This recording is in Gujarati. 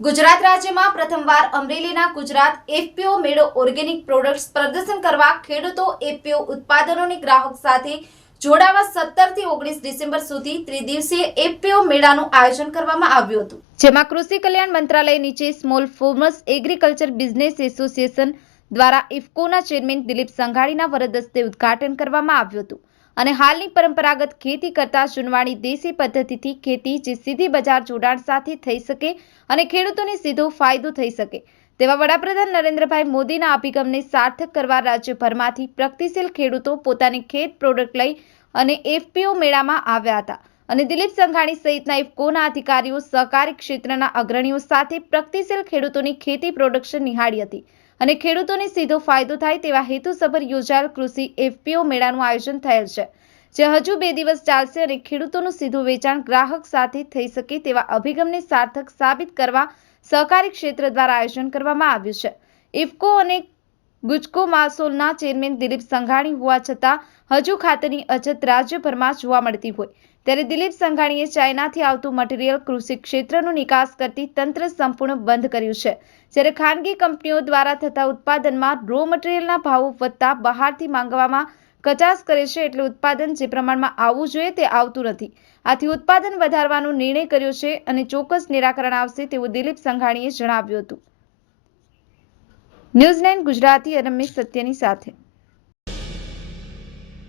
ગુજરાત રાજ્યમાં પ્રથમવાર અમરેલીના ગુજરાત એફપીઓ મેળો ઓર્ગેનિક પ્રોડક્ટ્સ પ્રદર્શન કરવા ખેડૂતો એફપીઓ ઉત્પાદનોની ગ્રાહક સાથે જોડાવા સત્તરથી ઓગણીસ ડિસેમ્બર સુધી ત્રિદિવસીય એફપીઓ મેળાનું આયોજન કરવામાં આવ્યું હતું. જેમાં કૃષિ કલ્યાણ મંત્રાલય નીચે small farmers agriculture business association દ્વારા ઇફકોના ચેરમેન દિલીપ સંઘાણીના વરદસ્તે ઉદ્ઘાટન કરવામાં આવ્યું હતું. અને હાલની પરંપરાગત ખેતી કરતા જૂનવાણી દેશી પદ્ધતિથી ખેતી જે સીધી બજાર જોડાણ સાથે થઈ શકે અને ખેડૂતોને સીધો ફાયદો થઈ શકે. તેવા વડાપ્રધાન નરેન્દ્રભાઈ મોદીના અભિગમને સાર્થક કરવા રાજ્યભરમાંથી પ્રગતિશીલ ખેડૂતો પોતાની ખેત પ્રોડક્ટ લઈ અને એફપીઓ મેળામાં આવ્યા હતા. અને દિલીપ સંઘાણી સહિતના ઇફકોના અધિકારીઓ સહકારી ક્ષેત્રના અગ્રણીઓ સાથે પ્રગતિશીલ ખેડૂતોની ખેતી પ્રોડક્શન નિહાળી હતી. અને ખેડૂતોને સીધો ફાયદો થાય તેવા હેતુસભર યોજાયેલ કૃષિ એફપીઓ મેળાનું આયોજન થયેલ છે, જે હજુ બે દિવસ ચાલશે અને ખેડૂતોનું સીધું વેચાણ ગ્રાહક સાથે થઈ શકે તેવા અભિગમને સાર્થક સાબિત કરવા સહકારી ક્ષેત્ર દ્વારા આયોજન કરવામાં આવ્યું છે. ઇફકો અને ગુજકો માસોલના ચેરમેન દિલીપ સંઘાણી હોવા છતાં હજુ ખાતરની અછત રાજ્યભરમાં જોવા મળતી હોય. ત્યારે દિલીપ સંઘાણીએ ચાઇનાથી આવતું મટીરીયલ કૃષિ ક્ષેત્રનો નિકાસ કરતી તંત્ર સંપૂર્ણ બંધ કર્યું છે. જ્યારે ખાનગી કંપનીઓ દ્વારા થતા ઉત્પાદનમાં રો મટીરીયલના ભાવો વધતા બહારથી માંગવામાં કચાસ કરે છે એટલે ઉત્પાદન જે પ્રમાણમાં આવવું જોઈએ તે આવતું નથી. આથી ઉત્પાદન વધારવાનો નિર્ણય કર્યો છે અને ચોક્કસ નિરાકરણ આવશે તેવું દિલીપ સંઘાણીએ જણાવ્યું હતું. ન્યૂઝ નાઇન ગુજરાતી રમેશ સત્યની સાથે